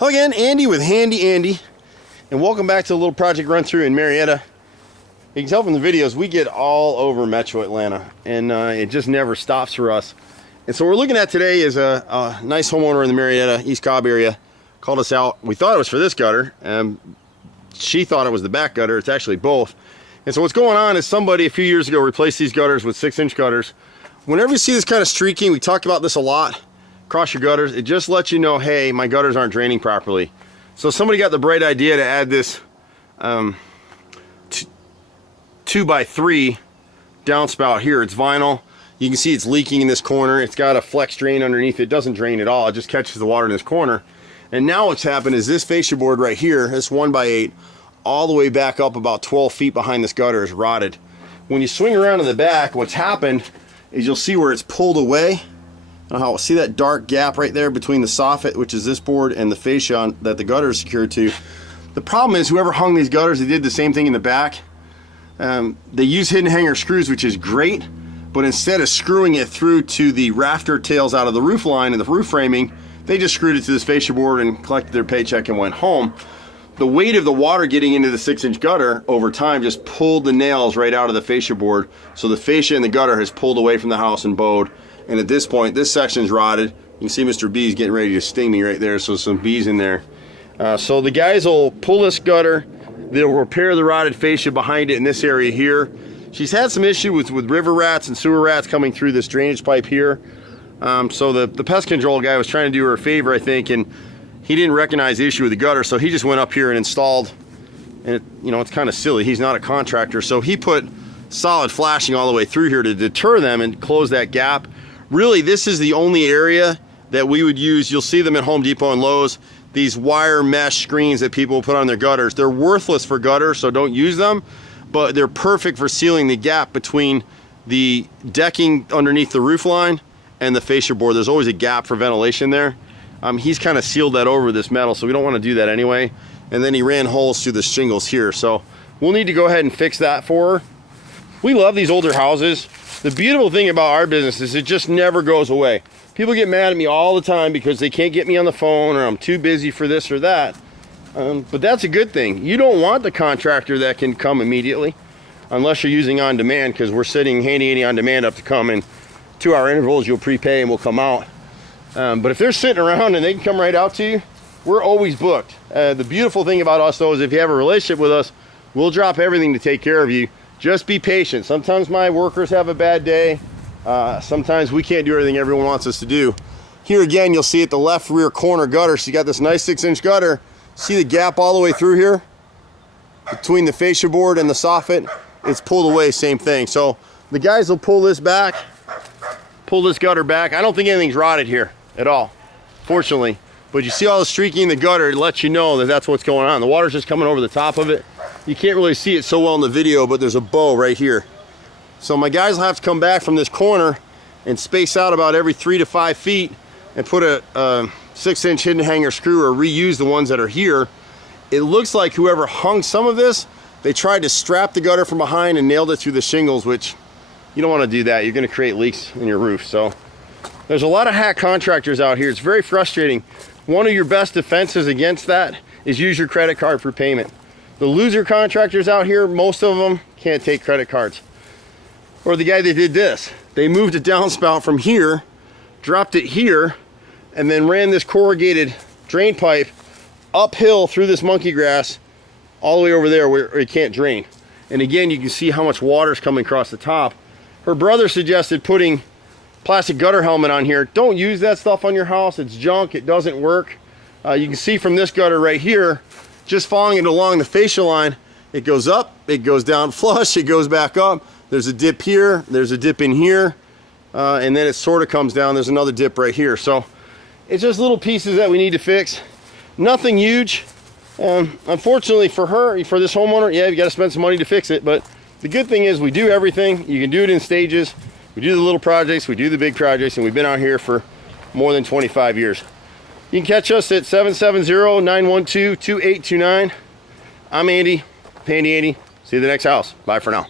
Hello again, Andy with Handy Andy, and welcome back to a little project run through in Marietta. You can tell from the videos we get all over Metro Atlanta, and it just never stops for us. And so what we're looking at today is a nice homeowner in the Marietta, East Cobb area, called us out. We thought it was for this gutter, and she thought it was the back gutter. It's actually both. And so what's going on is somebody a few years ago replaced these gutters with 6-inch gutters. Whenever you see this kind of streaking, we talked about this a lot, across your gutters, it just lets you know, hey, my gutters aren't draining properly. So somebody got the bright idea to add this 2x3 downspout here. It's vinyl. You can see it's leaking in this corner. It's got a flex drain underneath. It doesn't drain at all. It just catches the water in this corner. And now what's happened is this fascia board right here, this 1x8, all the way back up about 12 feet behind this gutter is rotted. When you swing around to the back, what's happened is you'll see where it's pulled away. See that dark gap right there between the soffit, which is this board, and the fascia that the gutter is secured to. The problem is whoever hung these gutters, they did the same thing in the back. They use hidden hanger screws, which is great, but instead of screwing it through to the rafter tails out of the roof line and the roof framing, they just screwed it to this fascia board and collected their paycheck and went home. The weight of the water getting into the 6-inch gutter over time just pulled the nails right out of the fascia board, so the fascia in the gutter has pulled away from the house and bowed. And at this point, this section's rotted. You can see Mr. B's getting ready to sting me right there, so some bees in there. So the guys will pull this gutter, they'll repair the rotted fascia behind it in this area here. She's had some issue with river rats and sewer rats coming through this drainage pipe here. So the pest control guy was trying to do her a favor, I think, and he didn't recognize the issue with the gutter, so he just went up here and installed, and it's kind of silly. He's not a contractor, so he put solid flashing all the way through here to deter them and close that gap. Really, this is the only area that we would use. You'll see them at Home Depot and Lowe's. These wire mesh screens that people put on their gutters. They're worthless for gutters, so don't use them, but they're perfect for sealing the gap between the decking underneath the roof line and the fascia board. There's always a gap for ventilation there. He's kind of sealed that over this metal, so we don't want to do that anyway. And then he ran holes through the shingles here, so we'll need to go ahead and fix that for her. We love these older houses. The beautiful thing about our business is it just never goes away. People get mad at me all the time because they can't get me on the phone, or I'm too busy for this or that. But that's a good thing. You don't want the contractor that can come immediately, unless you're using on demand, because we're setting Handy Andy on demand up to come in 2-hour intervals. You'll prepay and we'll come out. But if they're sitting around and they can come right out to you, we're always booked. The beautiful thing about us though is if you have a relationship with us, we'll drop everything to take care of you. Just be patient. Sometimes my workers have a bad day. Sometimes we can't do everything everyone wants us to do. Here again, you'll see at the left rear corner gutter, she got this nice 6-inch gutter. See the gap all the way through here? Between the fascia board and the soffit, it's pulled away, same thing. So the guys will pull this back, pull this gutter back. I don't think anything's rotted here at all, fortunately. But you see all the streaking in the gutter, it lets you know that that's what's going on. The water's just coming over the top of it. You can't really see it so well in the video, but there's a bow right here. So my guys will have to come back from this corner and space out about every 3 to 5 feet and put a 6-inch hidden hanger screw, or reuse the ones that are here. It looks like whoever hung some of this, they tried to strap the gutter from behind and nailed it through the shingles, which you don't want to do that. You're going to create leaks in your roof. So there's a lot of hack contractors out here. It's very frustrating. One of your best defenses against that is use your credit card for payment. The loser contractors out here, most of them can't take credit cards. Or the guy that did this, they moved a downspout from here, dropped it here, and then ran this corrugated drain pipe uphill through this monkey grass all the way over there where it can't drain. And again, you can see how much water is coming across the top. Her brother suggested putting plastic gutter helmet on here. Don't use that stuff on your house. It's junk. It doesn't work. You can see from this gutter right here, just following it along the fascia line, it goes up, it goes down flush, it goes back up. There's a dip here, there's a dip in here, and then it sort of comes down. There's another dip right here. So it's just little pieces that we need to fix. Nothing huge. Unfortunately for her, for this homeowner, yeah, you got to spend some money to fix it. But the good thing is we do everything. You can do it in stages. We do the little projects, we do the big projects, and we've been out here for more than 25 years. You can catch us at 770-912-2829. I'm Andy, Handy Andy. See you at the next house. Bye for now.